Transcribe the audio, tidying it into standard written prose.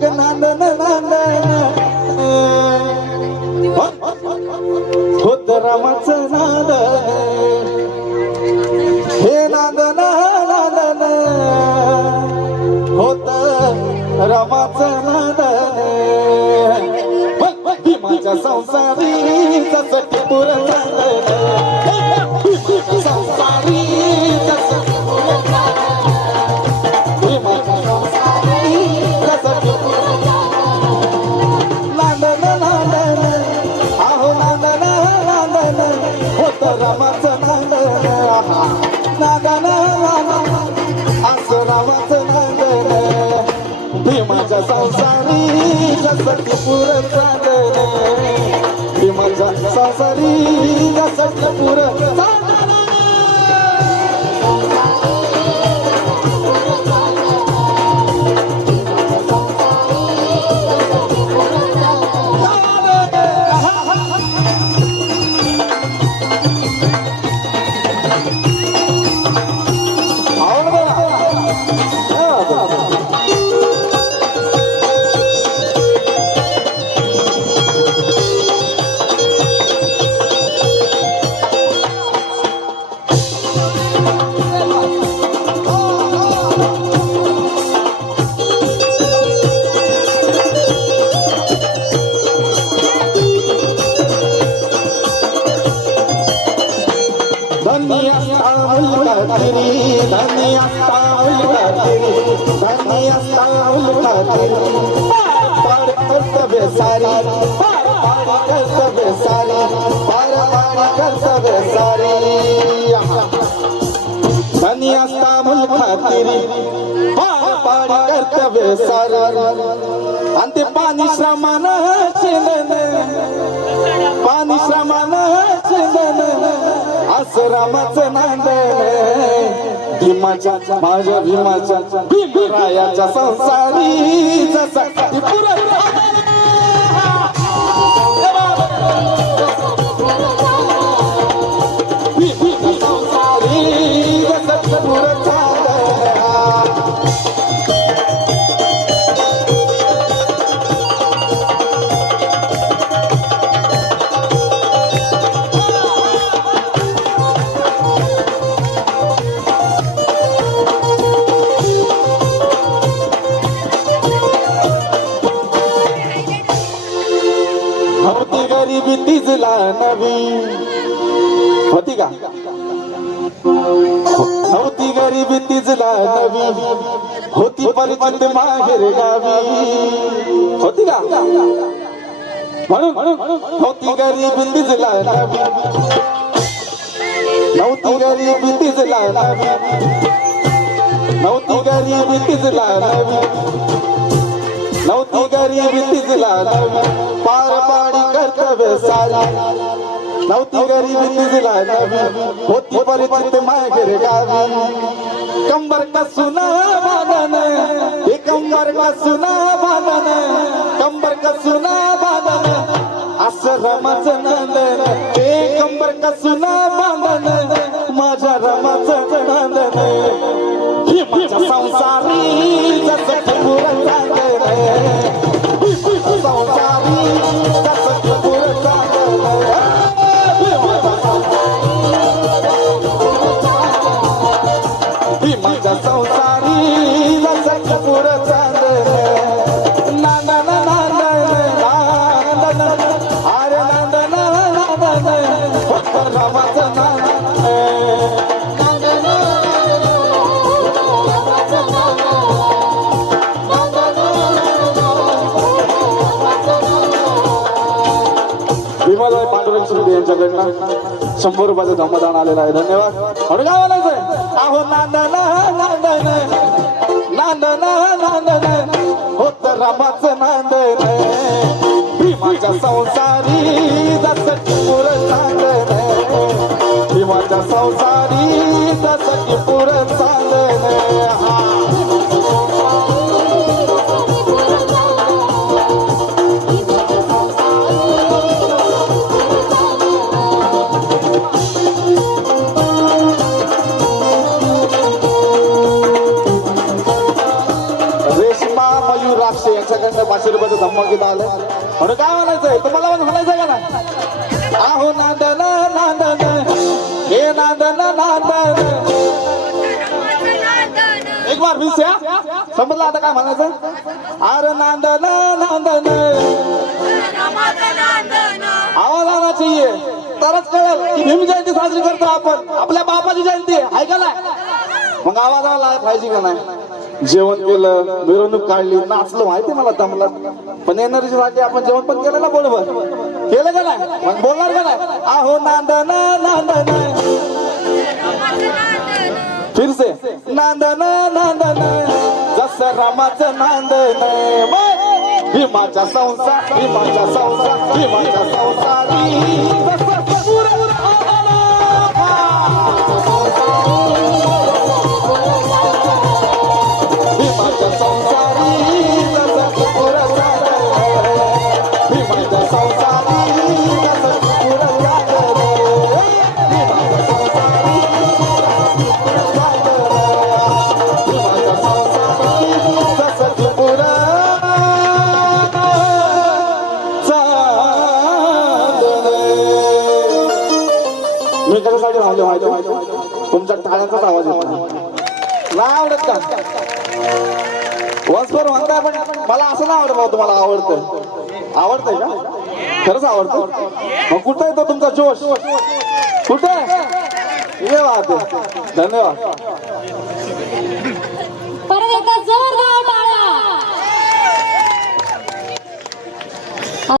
अग नांदन नांदन होत रामाचं नांदन हे नांदन नांदन होत रामाचं नांदन भीमाच्या संसारी जसं टिपूर चांदन संसारी जसं भीमाच्या संसारी जसं टिपूर नांदन नांदन आहो नांदन नांदन होत रामाचं नांदन नांदन असं रामाचं नांदन भीमाच्या संसारी जसं टिपूर चांदन भीमाच्या संसारी जसं टिपूर चांदन आणि ते पाणी श्रमानं शेंदन पाणी श्रमानं शेंदन असं रामाचं नांदन भीमाच्या माझ्या भीमाच्या भीमरायाच्या संसारी जसा टिपूर संसारी जसा टिपूर गरीबी तिजला नवी होती का होती गरीबी तिजला नवी होती परिचित माहेर गावी होती का म्हणून होती गरीबी तिजला नवी नव्हती गरीबी तिजला नवी नव्हती गरीबी तिजला नवी नव्हती गरीबी तिजला नवी पार पाडी कर्तव्य सारी नव्हती गरीबी तिजला नवी होती परिचित माहेर गावी कंबर का सुना बांधन हे कंबर का सुना बांधन कंबर का सुना बांधन असं रमाचं नांदन हे कंबर का सुना बांधन माझ्या रमाचं नांदन भीमाच्या संसारी जसं टिपूर चांदन संसारी जसं टिपूर चांदन भीमाच्या संसारी जसं टिपूर चांदन नांदन नांदन नांदन अरे नांदन नांदन फक्त रामाचं नांदन पांडुरंग सुरदे यांच्याकडनं 100 रुपयाचं धम्मदान आलेलं आहे. धन्यवाद. म्हणून काय म्हणायचंय आहो नांदन नांदन नांदन नांदन होत रामाचं नांदन भीमाच्या संसारी जसं टिपूर चांदन भीमाच्या संसारी जसं टिपूर चांदन यांच्याकडनं 500 रुपयाचं धम्मगीत आलं म्हणून काय म्हणायचंय तुम्हाला म्हणायचंय का ना आहो नांदन नांदन हे नांदन नांदन एक बार फिर से समजलं आता काय म्हणायचं अरे नांदन नांदन आवाज आना चाहिए तरच कळेल की भीम जयंती साजरी करतो आपण आपल्या बापाची जयंती आहे का नाही मग आवाज आला पाहिजे का नाही जेवण केलं मिरवणूक काढली नाचलो माहिती मला दमला पण एनर्जी साठी आपण जेवण पण केलं ना बरोबर केलं का नाही मग बोलणार का नाही आहो नांदन नांदन फिर से नांदन नांदन जसं रामाचं नांदन भीमाच्या संसार भीमाच्या संसार भीमाच्या संसारी भीमाच्या संसारी जसं पुरं झालं भीमाच्या संसारी जसं पुरं झालं भीमाच्या संसारी पुरं झालं भीमाच्या संसारी जसं पुरं मी कशासाठी राहलो माहिती तुमच्या टाळ्यांचाच आवाज येतो नाही आवडत का वन्सफोर म्हणताय पण मला असं नाही आवडत भाऊ तुम्हाला आवडतं आवडतंय का खरंच आवडतं मग कुठे येतो तुमचा जोश कुठे ये धन्यवाद परत एकदा जोरदार